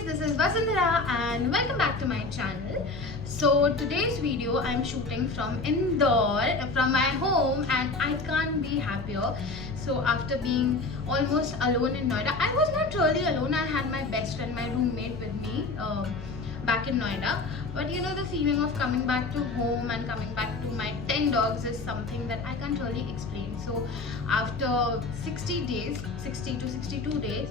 guys, this is Vasundhara and welcome back to my channel. So today's video I'm shooting from Indore, from my home, and I can't be happier. So after being almost alone in Noida, I was not really alone. I had my best friend, my roommate with me back in Noida. But you know, the feeling of coming back to home and coming back to my 10 dogs is something that I can't really explain. So after 60 to 62 days,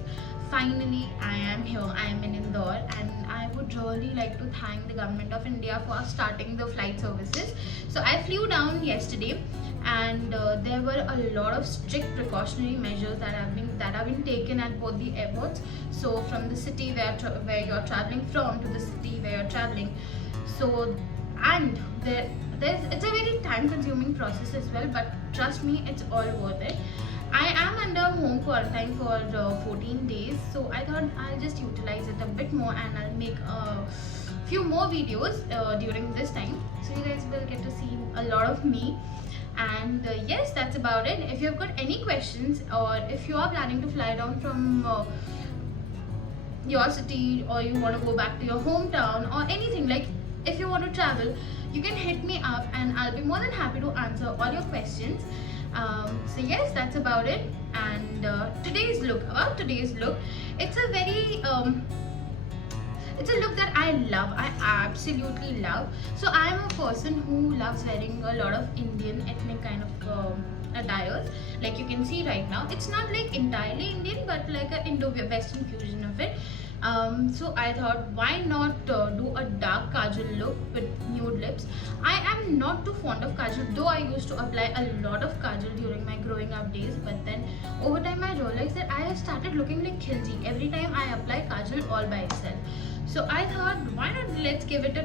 finally I am here. I am in Indore, and I would really like to thank the government of India for starting the flight services. So I flew down yesterday, and there were a lot of strict precautionary measures that have been taken at both the airports. So from the city where you're traveling from to the city where you're traveling. So and it's a very time-consuming process as well, but trust me, it's all worth it. I am under home quarantine for 14 days, so I thought I'll just utilize it a bit more, and I'll make a few more videos during this time, so you guys will get to see a lot of me. And yes, that's about it. If you've got any questions, or if you are planning to fly down from your city, or you want to go back to your hometown, or anything, like if you want to travel, you can hit me up and I'll be more than happy to answer all your questions. So yes, that's about it. And today's look, it's a very it's a look that I love. I absolutely love. So I'm a person who loves wearing a lot of Indian ethnic kind of attires. Like you can see right now, it's not like entirely Indian, but like an Indo-Western fusion of it. So I thought, why not do a dark kajal look with nude lips. I am not too fond of kajal, though I used to apply a lot of kajal during my growing up days, but then over time I realized that I have started looking like Khilji every time I apply kajal all by itself. So I thought, why not let's give it a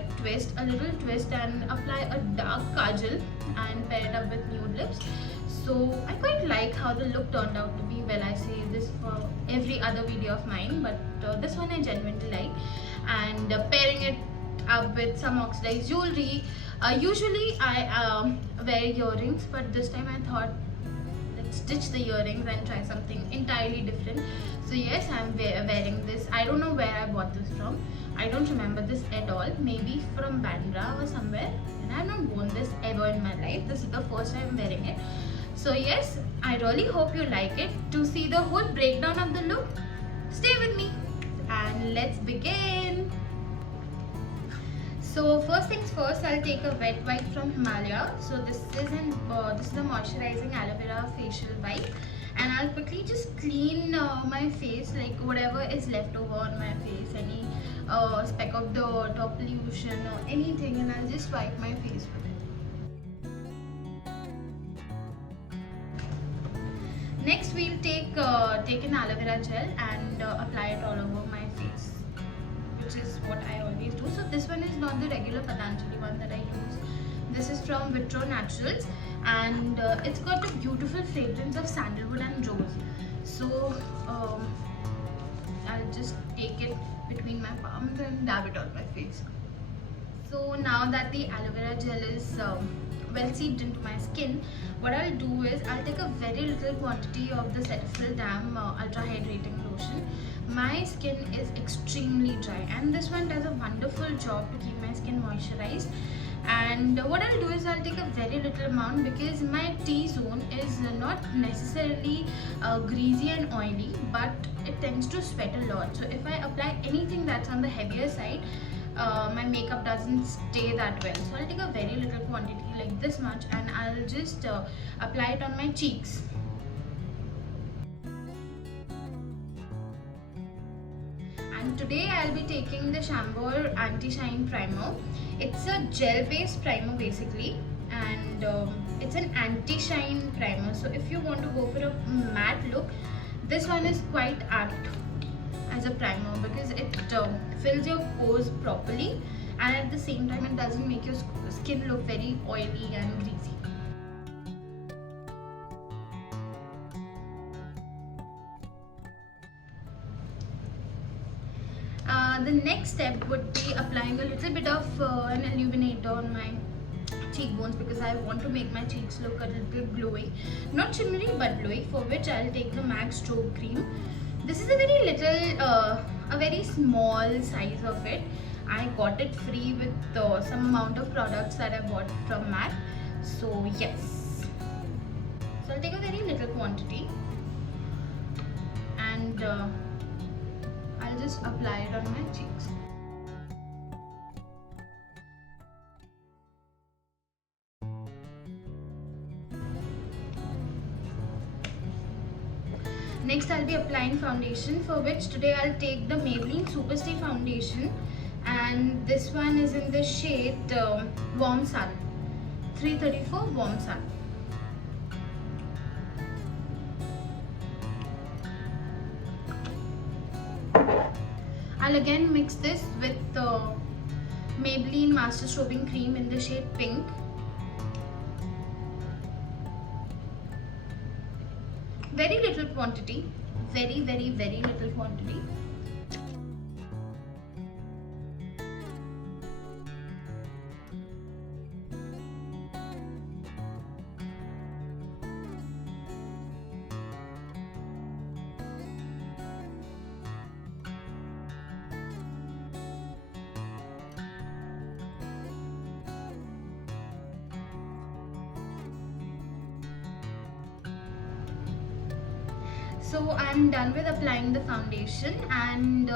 little twist, and apply a dark kajal and pair it up with nude lips. So I quite like how the look turned out to be. Well, I say this for every other video of mine, but this one I genuinely like. And pairing it up with some oxidized jewelry. Usually I wear earrings, but this time I thought, let's ditch the earrings and try something entirely different. So yes, I'm wearing this. I don't know where I bought this from. I don't remember this at all. Maybe from Bandra or somewhere. And I've not worn this ever in my life. This is the first time I'm wearing it. So yes, I really hope you like it. To see the whole breakdown of the look, stay with me and let's begin. So first things first, I'll take a wet wipe from Himalaya. So this is a moisturizing aloe vera facial wipe, and I'll quickly just clean my face, like whatever is left over on my face, any speck of dirt or pollution or anything, and I'll just wipe my face with it. Next, we'll take an aloe vera gel and apply it all over my face, which is what I always do. So this one is not the regular Patanjali one that I use. This is from Vitro Naturals, and it's got a beautiful fragrance of sandalwood and rose. So I'll just take it between my palms and dab it on my face. So now that the aloe vera gel is well seeped into my skin, what I'll do is I'll take a very little quantity of the Cetaphil Dam Ultra Hydrating Lotion. My skin is extremely dry, and this one does a wonderful job to keep my skin moisturized. And what I'll do is I'll take a very little amount, because my T-zone is not necessarily greasy and oily, but it tends to sweat a lot. So if I apply anything that's on the heavier side, my makeup doesn't stay that well. So I'll take a very little quantity, like this much, and I'll just apply it on my cheeks. And today I'll be taking the Shampoo Anti-Shine Primer. It's a gel-based primer basically, and it's an anti-shine primer. So if you want to go for a matte look, this one is quite apt as a primer, because it fills your pores properly, and at the same time it doesn't make your skin look very oily and greasy. The next step would be applying a little bit of an illuminator on my cheekbones, because I want to make my cheeks look a little glowy, not shimmery but glowy, for which I'll take the MAC Strobe Cream. This is a very little a very small size of it. I got it free with some amount of products that I bought from MAC. So yes, so I'll take a very little quantity and I'll just apply it on my cheeks. Next I'll be applying foundation, for which today I'll take the Maybelline Superstay foundation, and this one is in the shade Warm Sun, 334 Warm Sun. I'll again mix this with the Maybelline Master Strobing Cream in the shade Pink. Very little quantity, very little quantity. So I'm done with applying the foundation, and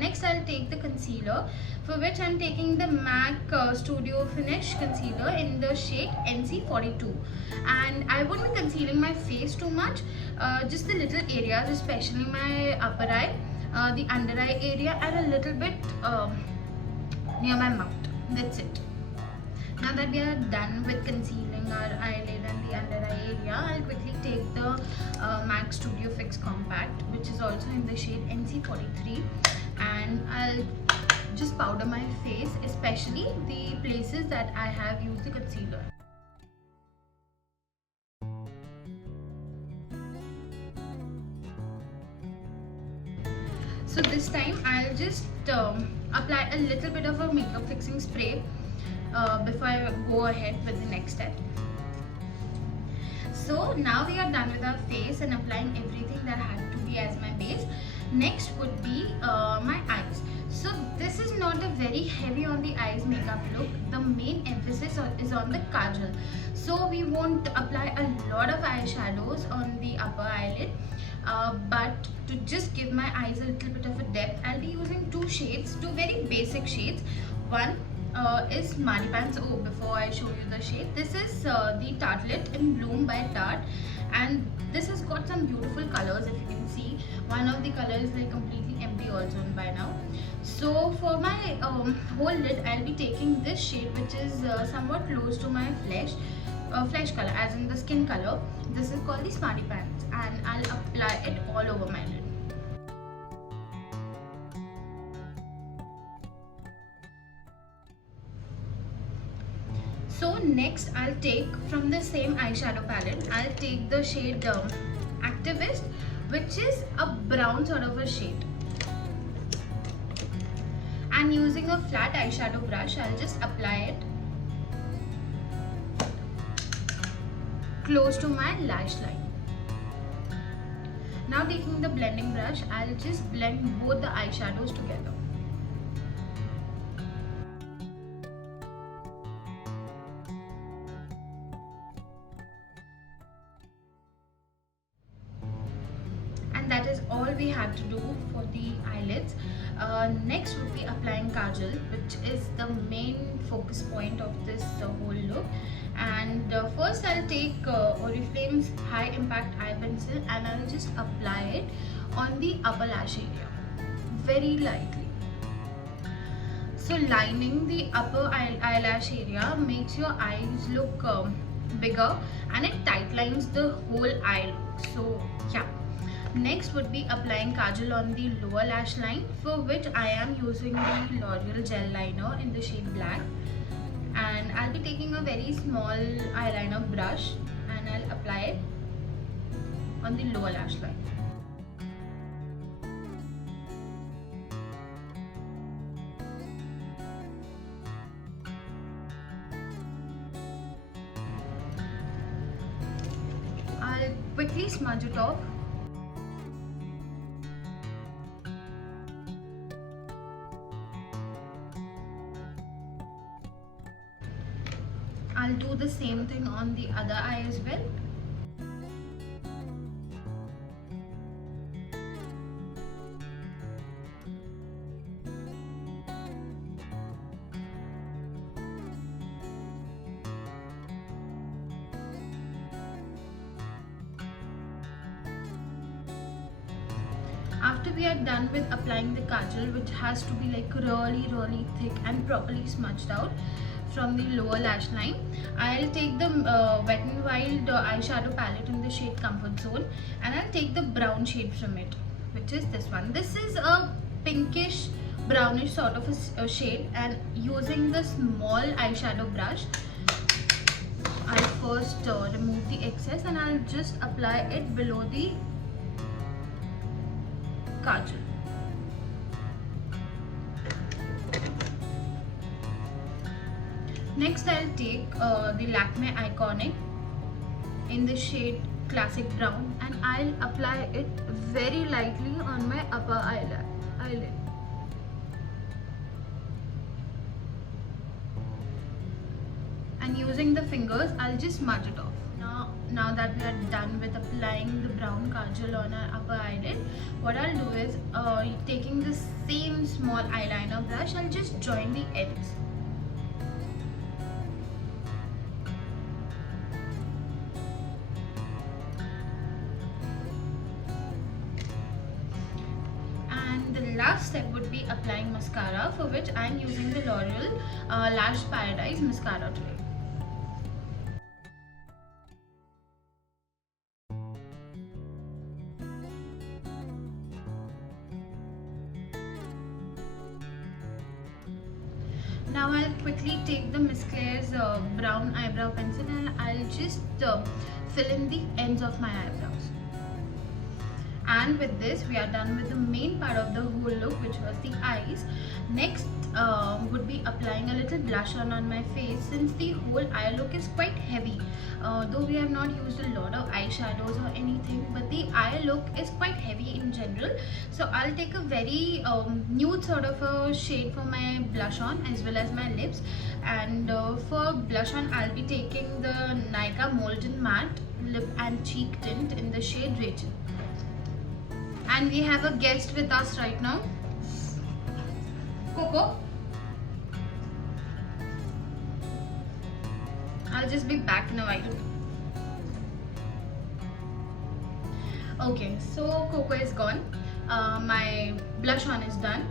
next I'll take the concealer, for which I'm taking the MAC Studio Finish concealer in the shade NC42. And I won't be concealing my face too much, just the little areas, especially my upper eye, the under eye area, and a little bit near my mouth. That's it. Now that we are done with concealing our eyelid and the under eye area, I'll quickly take the MAC Studio Fix Compact, which is also in the shade NC43, and I'll just powder my face, especially the places that I have used the concealer. So this time I'll just apply a little bit of a makeup fixing spray before I go ahead with the next step. So now we are done with our face and applying everything that had to be as my base. Next would be my eyes. So this is not a very heavy on the eyes makeup look. The main emphasis is on the kajal. So we won't apply a lot of eyeshadows on the upper eyelid, but to just give my eyes a little bit of a depth, I'll be using two shades, two very basic shades. One is Mari Pants. Oh, before I show you the shade, this is the Tartlet in Bloom by Tarte, and this has got some beautiful colors. If you can see, one of the colors is like completely empty also by now. So for my whole lid, I'll be taking this shade, which is somewhat close to my flesh color, as in the skin color. This is called the Smarty Pants, and I'll apply it all over my lid. So next I'll take from the same eyeshadow palette, I'll take the shade Activist, which is a brown sort of a shade. And using a flat eyeshadow brush, I'll just apply it close to my lash line. Now taking the blending brush, I'll just blend both the eyeshadows together. And that is all we had to do for the eyelids. Next would be applying kajal, which is the main focus point of this whole look. And first I'll take Oriflame's High Impact Eye Pencil, and I'll just apply it on the upper lash area, very lightly. So lining the upper eyelash area makes your eyes look bigger, and it tightlines the whole eye look. So yeah. Next would be applying kajal on the lower lash line, for which I am using the L'Oreal gel liner in the shade Black. And I'll be taking a very small eyeliner brush, and I'll apply it on the lower lash line. I'll quickly smudge it off. I'll do the same thing on the other eye as well. After we are done with applying the kajal, which has to be like really thick and properly smudged out from the lower lash line, I'll take the Wet n Wild eyeshadow palette in the shade Comfort Zone, and I'll take the brown shade from it, which is this one. This is a pinkish brownish sort of a shade, and using the small eyeshadow brush, I'll first remove the excess and I'll just apply it below the kajal. Next, I'll take the Lakme Iconic in the shade Classic Brown, and I'll apply it very lightly on my upper eyelid. And using the fingers, I'll just smudge it off. Now that we are done with applying the brown kajal on our upper eyelid, what I'll do is, taking the same small eyeliner brush, I'll just join the ends. And the last step would be applying mascara, for which I am using the L'Oreal Lash Paradise mascara today. Now I'll quickly take the Miss Claire's brown eyebrow pencil and I'll just fill in the ends of my eyebrows. And with this, we are done with the main part of the whole look, which was the eyes. Next would be applying a little blush on my face, since the whole eye look is quite heavy. Though we have not used a lot of eyeshadows or anything, but the eye look is quite heavy in general. So I'll take a very nude sort of a shade for my blush on as well as my lips. And for blush on, I'll be taking the Nykaa Molten Matte Lip and Cheek Tint in the shade Rachel. And we have a guest with us right now, Coco. I'll just be back in a while. Okay, so Coco is gone. My blush on is done,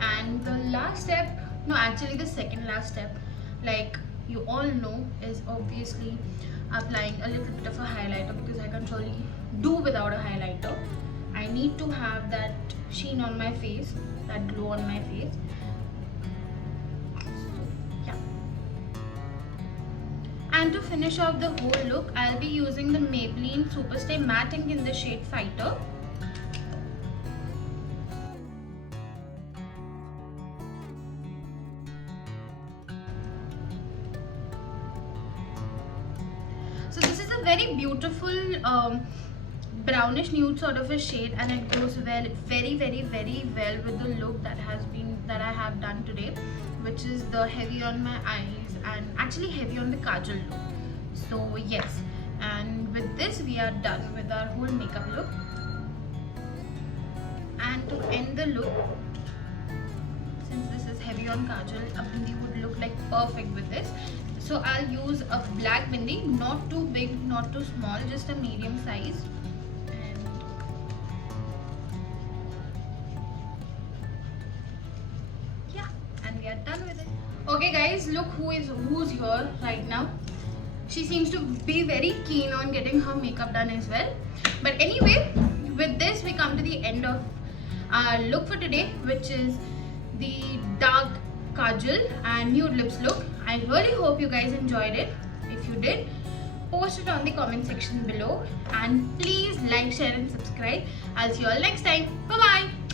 and the last step, no, actually the second last step, like you all know, is obviously applying a little bit of a highlighter, because I can't really do without a highlighter. I need to have that sheen on my face, that glow on my face. So, yeah. And to finish off the whole look, I'll be using the Maybelline Superstay Matte Ink in the shade Fighter. So this is a very beautiful brownish nude sort of a shade, and it goes very well with the look that I have done today, which is the heavy on my eyes and actually heavy on the kajal look. So yes, and with this we are done with our whole makeup look. And to end the look, since this is heavy on kajal, a bindi would look like perfect with this. So I'll use a black bindi, not too big, not too small, just a medium size. We are done with it. Okay guys, look who's here right now. She seems to be very keen on getting her makeup done as well. But anyway, with this we come to the end of our look for today, which is the dark kajal and nude lips look. I really hope you guys enjoyed it. If you did, post it on the comment section below, and please like, share and subscribe. I'll see you all next time. Bye bye.